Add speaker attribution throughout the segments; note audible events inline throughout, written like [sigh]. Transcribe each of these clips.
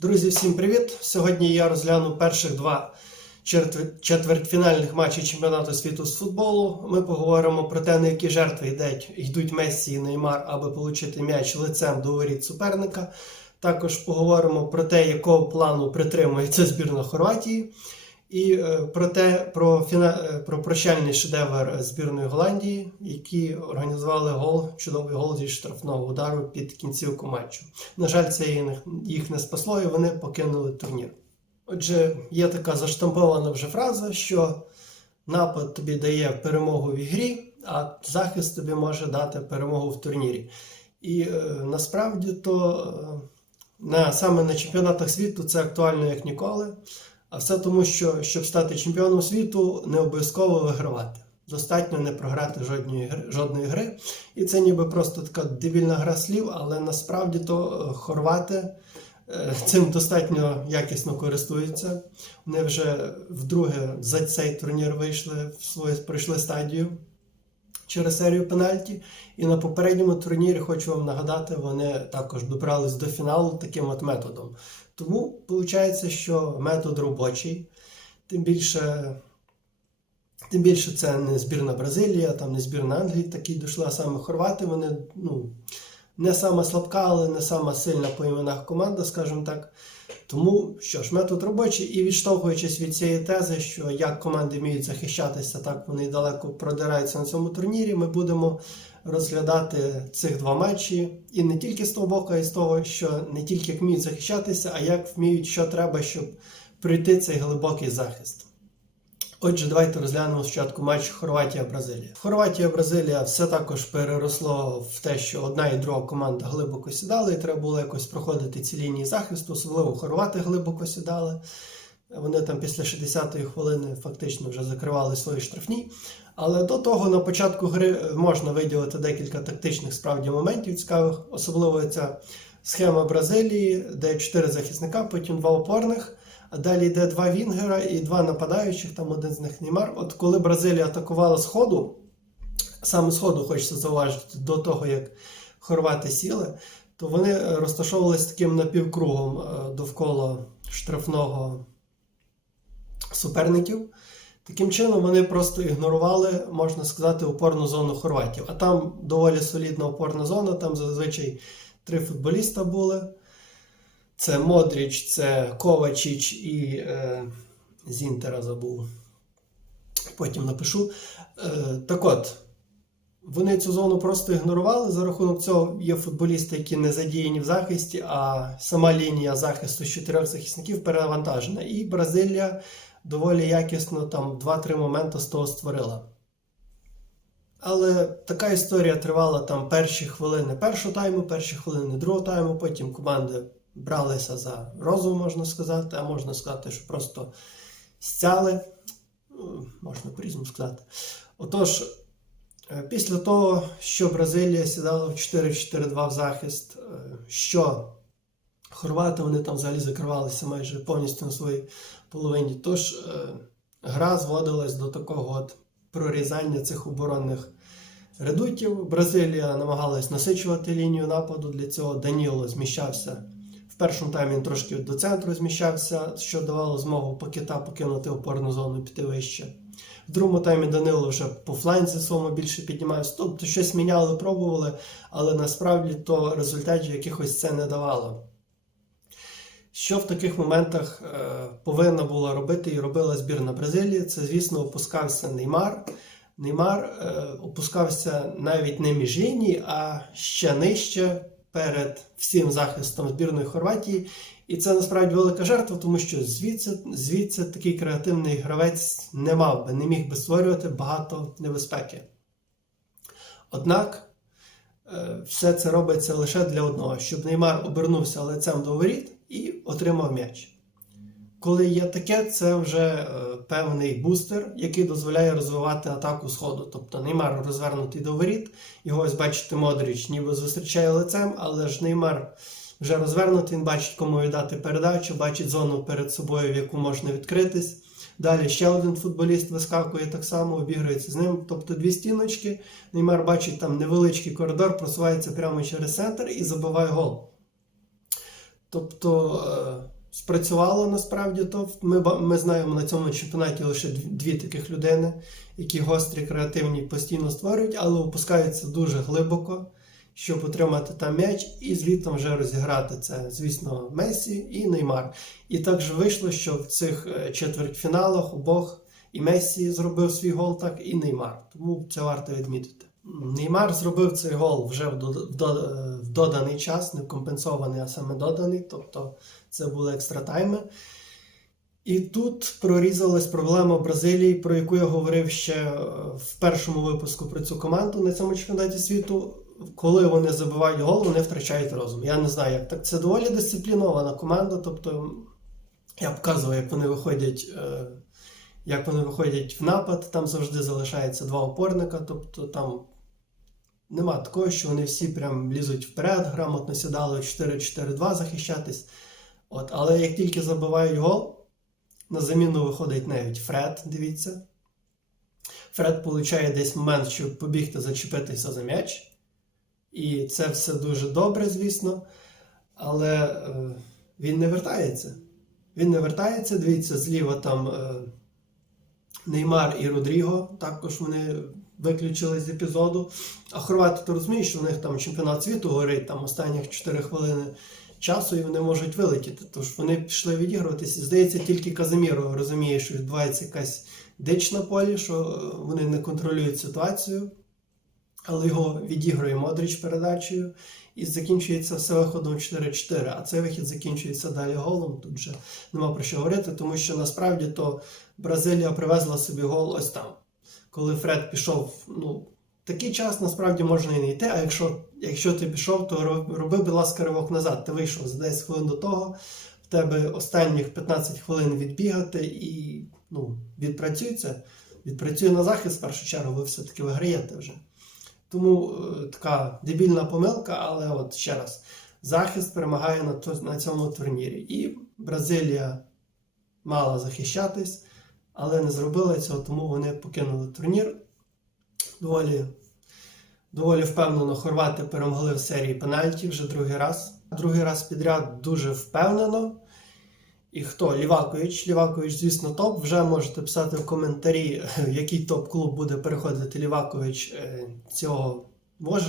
Speaker 1: Друзі, всім привіт! Сьогодні я розгляну перших два четвертьфінальних матчі чемпіонату світу з футболу. Ми поговоримо про те, на які жертви йдуть, йдуть Мессі і Неймар, аби отримати м'яч лицем до воріт суперника. Також поговоримо про те, якого плану притримується збірна Хорватії, і е, про те, про, фіна... е, про прощальний шедевр збірної Голландії, які організували гол, чудовий гол зі штрафного удару під кінцівку матчу. На жаль, це їх- не спасло, і вони покинули турнір. Отже, є така заштампована вже фраза, що напад тобі дає перемогу в ігрі, а захист тобі може дати перемогу в турнірі. І е, насправді то е, на, саме на чемпіонатах світу це актуально як ніколи. А все тому, що щоб стати чемпіоном світу, не обов'язково вигравати. Достатньо не програти жодної жодної гри. І це ніби просто така дебільна гра слів, але насправді то е, хорвати е, цим достатньо якісно користуються. Вони вже вдруге за цей турнір вийшли в свою пройшли стадію через серію пенальті. І на попередньому турнірі, хочу вам нагадати, вони також добрались до фіналу таким от методом. Тому виходить, що метод робочий, тим більше. Тим більше це не збірна Бразилія, там не збірна Англії, такі дійшла саме Хорвати. Вони ну, не сама слабка, але не сама сильна по іменах команда, скажімо так. Тому що ж, метод робочий, і відштовхуючись від цієї тези, що як команди вміють захищатися, так вони далеко продираються на цьому турнірі. Ми будемо розглядати цих два матчі і не тільки з того боку, а й з того, що не тільки вміють захищатися, а як вміють, що треба, щоб пройти цей глибокий захист. Отже, давайте розглянемо спочатку матч Хорватія-Бразилія. Хорватія-Бразилія все також переросло в те, що одна і друга команда глибоко сідали, і треба було якось проходити ці лінії захисту, особливо хорвати глибоко сідали. Вони там після 60-ї хвилини фактично вже закривали свої штрафні. Але до того на початку гри можна виділити декілька тактичних справді моментів цікавих, особливо ця схема Бразилії, де чотири захисника, потім два опорних. Далі йде два Вінгера і два нападаючих, там один з них Неймар. От коли Бразилія атакувала з ходу, саме з ходу хочеться зауважити, до того як хорвати сіли, то вони е, розташовувалися таким напівкругом е, довкола штрафного суперників. Таким чином, вони просто ігнорували, можна сказати, опорну зону хорватів. А там доволі солідна опорна зона, там зазвичай три футболіста були. Це Модріч, це Ковачіч і е, з забув. Потім напишу. Е, так от, вони цю зону просто ігнорували. За рахунок цього є футболісти, які не задіяні в захисті, а сама лінія захисту з чотирьох захисників перевантажена. І Бразилія доволі якісно там 2-3 моменти з того створила. Але така історія тривала там перші хвилини першого тайму, перші хвилини другого тайму, потім команди бралися за розум, можна сказати, а можна сказати, що просто стяли. Ну, Можна по-різному сказати. Отож, е, після того, що Бразилія сідала в 4-4-2 в захист, е, що хорвати вони там взагалі закривалися майже повністю на своїй половині. Тож е, гра зводилась до такого от прорізання цих оборонних редутів. Бразилія намагалась насичувати лінію нападу. Для цього Даніло зміщався. В першому таймі він трошки до центру зміщався, що давало змогу Пакета покинути опорну зону і піти вище. В другому таймі Данило вже по фланзі своєму більше піднімався. Тобто щось міняли, пробували, але насправді то результатів якихось це не давало. Що в таких моментах е, повинна була робити і робила збірна Бразилії, це, звісно, опускався Неймар. Неймар е, опускався навіть не між лінії, а ще нижче перед всім захистом збірної Хорватії. І це насправді велика жертва, тому що звідси, звідси такий креативний гравець не мав би, не міг би створювати багато небезпеки. Однак е, все це робиться лише для одного, щоб Неймар обернувся лицем до воріт і отримав м'яч. Коли є таке, це вже е, певний бустер, який дозволяє розвивати атаку сходу. Тобто Неймар розвернутий до воріт, його ось бачите, Модріч ніби зустрічає лицем, але ж Неймар вже розвернутий, він бачить, кому віддати передачу, бачить зону перед собою, в яку можна відкритись. Далі ще один футболіст вискакує так само, обігрується з ним. Тобто дві стіночки. Неймар бачить там невеличкий коридор, просувається прямо через центр і забиває гол. Тобто е, спрацювало насправді то. Ми, ми знаємо на цьому чемпіонаті лише дві, таких людини, які гострі, креативні постійно створюють, але опускаються дуже глибоко, щоб отримати там м'яч і звідти вже розіграти це, звісно, Месі і Неймар. І так же вийшло, що в цих е, четвертьфіналах обох і Месі зробив свій гол, так і Неймар. Тому це варто відмітити. Неймар зробив цей гол вже в, дод- в, до- в доданий час, не компенсований, а саме доданий. Тобто це були екстра тайми. І тут прорізалась проблема Бразилії, про яку я говорив ще е, в першому випуску про цю команду на цьому чемпіонаті світу. Коли вони забивають гол, вони втрачають розум. Я не знаю, як так. Це доволі дисциплінована команда. Тобто я показував, як вони виходять, е, як вони виходять в напад. Там завжди залишається два опорника. Тобто там нема такого, що вони всі прям лізуть вперед, грамотно сідали 4-4-2 захищатись. От, але як тільки забивають гол, на заміну виходить навіть Фред, дивіться. Фред получає десь момент, щоб побігти зачепитися за м'яч. І це все дуже добре, звісно. Але е, він не вертається. Він не вертається. Дивіться, зліва там е, Неймар і Родріго. Також вони виключили з епізоду. А хорвати то розуміють, що в них там чемпіонат світу горить, там останніх 4 хвилини часу і вони можуть вилетіти. Тож вони пішли відігруватися. Здається, тільки Казиміро розуміє, що відбувається якась дич на полі, що е, вони не контролюють ситуацію, але його відігрує Модрич передачею. І закінчується все виходом 4-4, а цей вихід закінчується далі голом. Тут вже нема про що говорити, тому що насправді то Бразилія привезла собі гол ось там. Коли Фред пішов, ну, такий час насправді можна і не йти, а якщо, якщо ти пішов, то роби, будь ласка, ривок назад. Ти вийшов за 10 хвилин до того, в тебе останніх 15 хвилин відбігати і ну, відпрацюй це. Відпрацюй на захист в першу чергу, ви все-таки виграєте вже. Тому е, така дебільна помилка, але от ще раз, захист перемагає на, на цьому турнірі. І Бразилія мала захищатись, але не зробила цього, тому вони покинули турнір. Доволі, доволі впевнено хорвати перемогли в серії пенальтів вже другий раз. Другий раз підряд дуже впевнено. І хто? Лівакович. Лівакович, звісно, топ. Вже можете писати в коментарі, [laughs] який топ-клуб буде переходити Лівакович е, цього.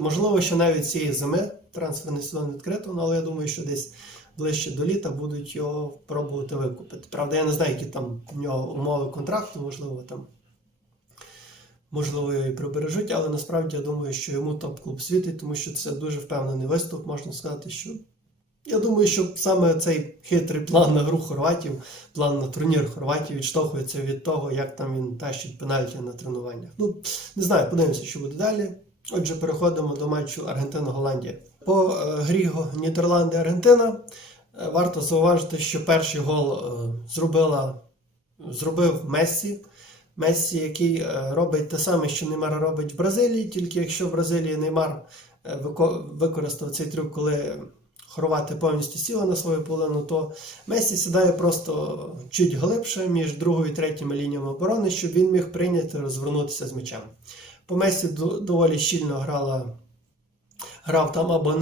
Speaker 1: Можливо, що навіть цієї зими трансферний сезон відкрито, ну, але я думаю, що десь ближче до літа будуть його пробувати викупити. Правда, я не знаю, які там в нього умови контракту, можливо, там. Можливо, його і прибережуть, але насправді я думаю, що йому топ-клуб світить, тому що це дуже впевнений виступ. Можна сказати, що я думаю, що саме цей хитрий план на гру хорватів, план на турнір хорватів відштовхується від того, як там він тащить пенальті на тренуваннях. Ну, не знаю, подивимося, що буде далі. Отже, переходимо до матчу Аргентина-Голландія. По е, грі Нідерланди-Аргентина варто зауважити, що перший гол е, зробила, зробив Мессі. Мессі, який е, робить те саме, що Неймар робить в Бразилії, тільки якщо в Бразилії Неймар е, використав цей трюк, коли хорвати повністю сіли на свою половину, то Месі сідає просто чуть глибше між другою і третіми лініями оборони, щоб він міг прийняти розвернутися з м'ячем. По Месі доволі щільно грала. Грав там або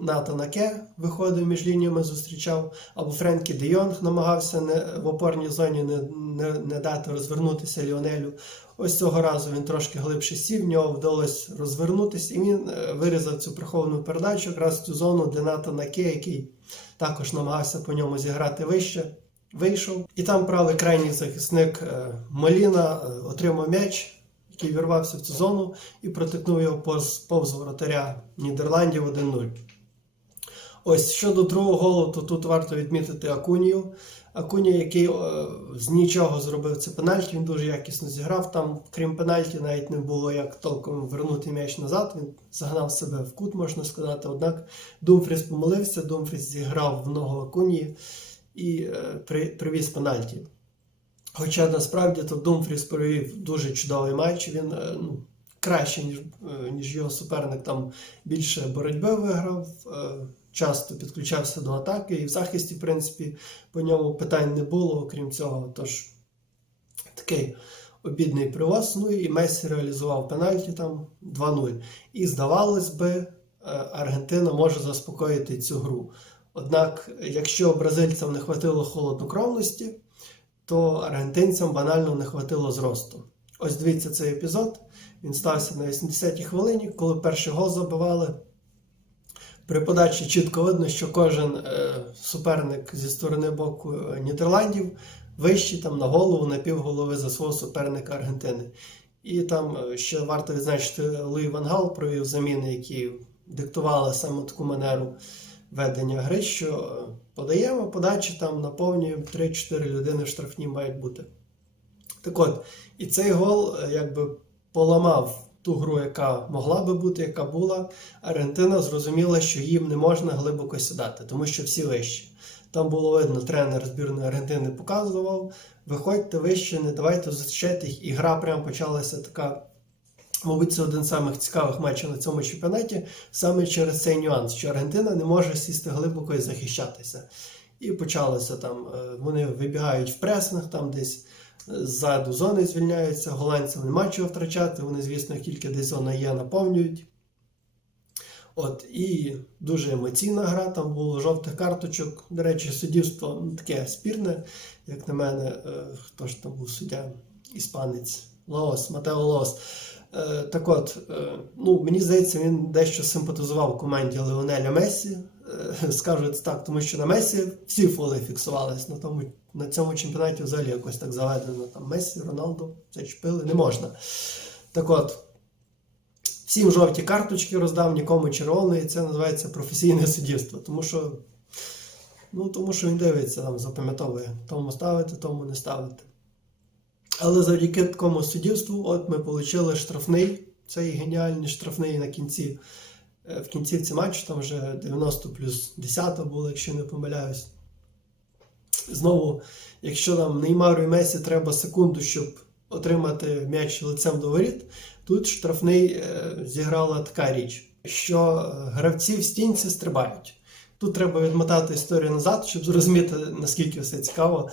Speaker 1: Ната Наке виходив між лініями, зустрічав, або Френкі Де Йонг намагався не, в опорній зоні не, не, не дати розвернутися Ліонелю. Ось цього разу він трошки глибше сів, в нього вдалося розвернутися, і він е, вирізав цю приховану передачу якраз цю зону для Ната Наке, який також намагався по ньому зіграти вище. Вийшов. І там правий крайній захисник е, Моліна е, отримав м'яч, який вірвався в цю зону і протикнув його повз, повз воротаря Нідерландів 1-0. Ось щодо другого голу, то тут варто відмітити Акунію. Акунія, який е, з нічого зробив це пенальті, він дуже якісно зіграв. Там, крім пенальті, навіть не було як толком вернути м'яч назад. Він загнав себе в кут, можна сказати. Однак Думфріс помилився, Думфріс зіграв в ногу Акунії і е, при, привіз пенальті. Хоча насправді то Думфріс провів дуже чудовий матч. Він е, ну, краще, ніж, е, ніж його суперник, там більше боротьби виграв, е, часто підключався до атаки, і в захисті, в принципі, по ньому питань не було, окрім цього. Тож такий обідний привоз. Ну і Месі реалізував пенальті там 2-0. І здавалось би, Аргентина може заспокоїти цю гру. Однак, якщо бразильцям не хватило холоднокровності, то аргентинцям банально не хватило зросту. Ось дивіться цей епізод. Він стався на 80-й хвилині, коли перший гол забивали. При подачі чітко видно, що кожен е, суперник зі сторони боку е, Нідерландів вищий там на голову, на півголови за свого суперника Аргентини. І там е, ще варто відзначити Луї Ван Гал провів заміни, які диктували саме таку манеру ведення гри, що е, подаємо подачі, там наповнюємо 3-4 людини в штрафні мають бути. Так от, і цей гол е, якби поламав ту гру, яка могла би бути, яка була. Аргентина зрозуміла, що їм не можна глибоко сідати, тому що всі вищі. Там було видно, тренер збірної Аргентини показував: виходьте вище, не давайте зустрічати їх. І гра прям почалася така. Мабуть, це один з самих цікавих матчів на цьому чемпіонаті, саме через цей нюанс, що Аргентина не може сісти глибоко і захищатися. І почалося там, е, вони вибігають в пресинг, там десь е, ззаду зони звільняються, голландцям нема чого втрачати, вони, звісно, тільки десь зона є, наповнюють. От, і дуже емоційна гра, там було жовтих карточок. До речі, суддівство ну, таке спірне, як на мене, е, хто ж там був суддя, іспанець Лаос, Матео Лаос. Е, так от, е, ну, мені здається, він дещо симпатизував команді Леонеля Месі. Е, [laughs] скажу це так, тому що на Месі всі фоли фіксувались. На, тому, на цьому чемпіонаті взагалі якось так заведено. Там Месі, Роналду, зачепили, не можна. Так от, всім жовті карточки роздав, нікому червоної, це називається професійне суддівство. Тому що, ну, тому що він дивиться, там, запам'ятовує, тому ставити, тому не ставити. Але завдяки такому суддівству, от ми отримали штрафний, цей геніальний штрафний на кінці. Е, В кінцівці матчу там вже 90 плюс 10 було, якщо не помиляюсь. Знову, якщо нам Неймару і Месі треба секунду, щоб отримати м'яч лицем до воріт, тут штрафний е, зіграла така річ, що е, гравці в стінці стрибають. Тут треба відмотати історію назад, щоб зрозуміти, наскільки все цікаво.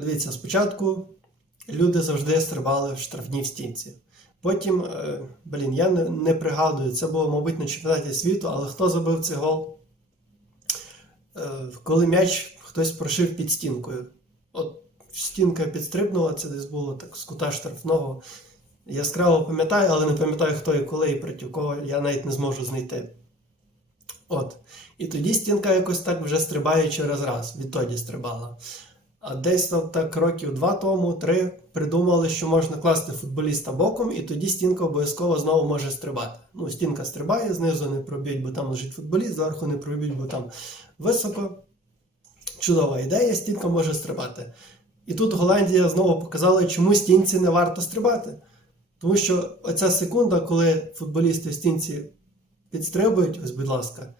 Speaker 1: Дивіться, спочатку люди завжди стрибали в штрафній в стінці. Потім, е, блін, я не, не пригадую, це було, мабуть, на чемпіонаті світу, але хто забив цей гол? Е, Коли м'яч хтось прошив під стінкою. От стінка підстрибнула, це десь було так з кута штрафного. Яскраво пам'ятаю, але не пам'ятаю, хто і коли, і проти кого я навіть не зможу знайти. От. І тоді стінка якось так вже стрибає через раз, відтоді стрибала. А десь там так років два тому, три придумали, що можна класти футболіста боком, і тоді стінка обов'язково знову може стрибати. Ну, стінка стрибає, знизу не проб'ють, бо там лежить футболіст, зверху не проб'ють, бо там високо. Чудова ідея, стінка може стрибати. І тут Голландія знову показала, чому стінці не варто стрибати. Тому що оця секунда, коли футболісти в стінці підстрибують, ось, будь ласка,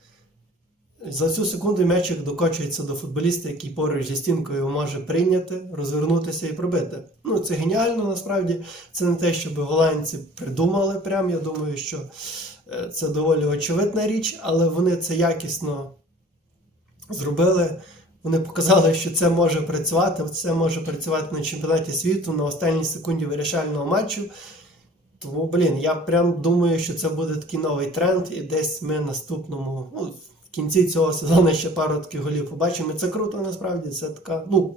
Speaker 1: за цю секунду м'ячик докочується до футболіста, який поруч зі стінкою може прийняти, розвернутися і пробити. Ну, це геніально насправді. Це не те, щоб голландці придумали прям. Я думаю, що е, це доволі очевидна річ, але вони це якісно зробили. Вони показали, що це може працювати. Це може працювати на чемпіонаті світу на останній секунді вирішального матчу. Тому, блін, я прям думаю, що це буде такий новий тренд, і десь ми наступному, ну, кінці цього сезону ще пару таких голів побачимо. І це круто насправді. Це така, ну,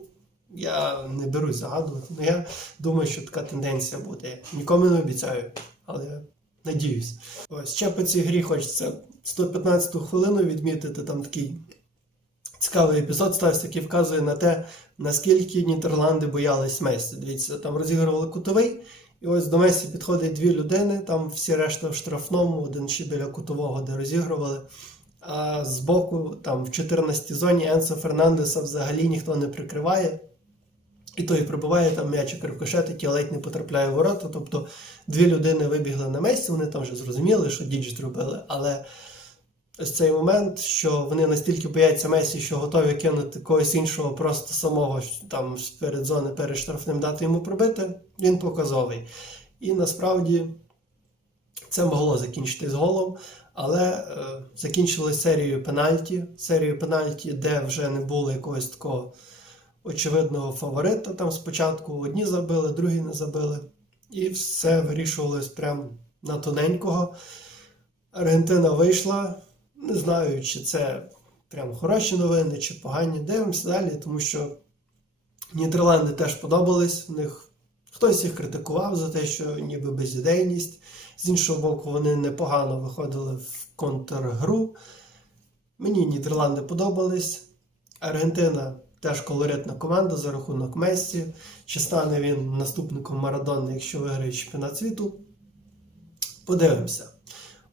Speaker 1: я не берусь загадувати, але я думаю, що така тенденція буде. Нікому не обіцяю, але надіюсь. Ось ще по цій грі хочеться 115-ту хвилину відмітити там такий. Цікавий епізод стався, який вказує на те, наскільки Нідерланди боялись Месі. Дивіться, там розігрували кутовий, і ось до Месі підходить дві людини, там всі решта в штрафному, один ще біля кутового, де розігрували. А збоку, там в 14-й зоні Енсо Фернандеса взагалі ніхто не прикриває. І той прибуває там м'ячик рикошетить і ледь не потрапляє в ворота. Тобто дві людини вибігли на Месі, вони там вже зрозуміли, що діч зробили, але ось цей момент, що вони настільки бояться Месі, що готові кинути когось іншого, просто самого там перед зони перед штрафним дати йому пробити, він показовий. І насправді це могло закінчити з голом, але е, закінчили серією пенальті. Серією пенальті, де вже не було якогось такого очевидного фаворита. Там спочатку одні забили, другі не забили. І все вирішувалось прямо на тоненького. Аргентина вийшла. Не знаю, чи це прям хороші новини чи погані. Дивимося далі, тому що Нідерланди теж подобались. В них хтось їх критикував за те, що ніби безідейність. З іншого боку, вони непогано виходили в контргру. Мені Нідерланди подобались. Аргентина теж колоритна команда за рахунок Мессі. Чи стане він наступником Марадони, якщо виграє чемпіонат світу? Подивимося.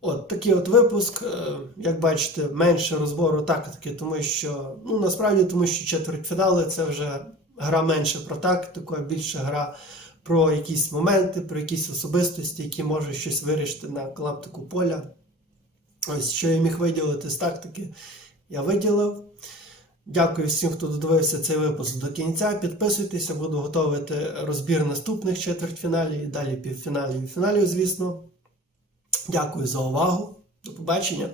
Speaker 1: От такий от випуск. Е, Як бачите, менше розбору тактики, тому що ну насправді тому, що четвертьфінали це вже гра менше про тактику, а більше гра про якісь моменти, про якісь особистості, які можуть щось вирішити на клаптику поля. Ось що я міг виділити з тактики, я виділив. Дякую всім, хто додивився цей випуск до кінця. Підписуйтеся, буду готувати розбір наступних четвертьфіналів далі півфіналів і фіналів, звісно. Дякую за увагу. До побачення.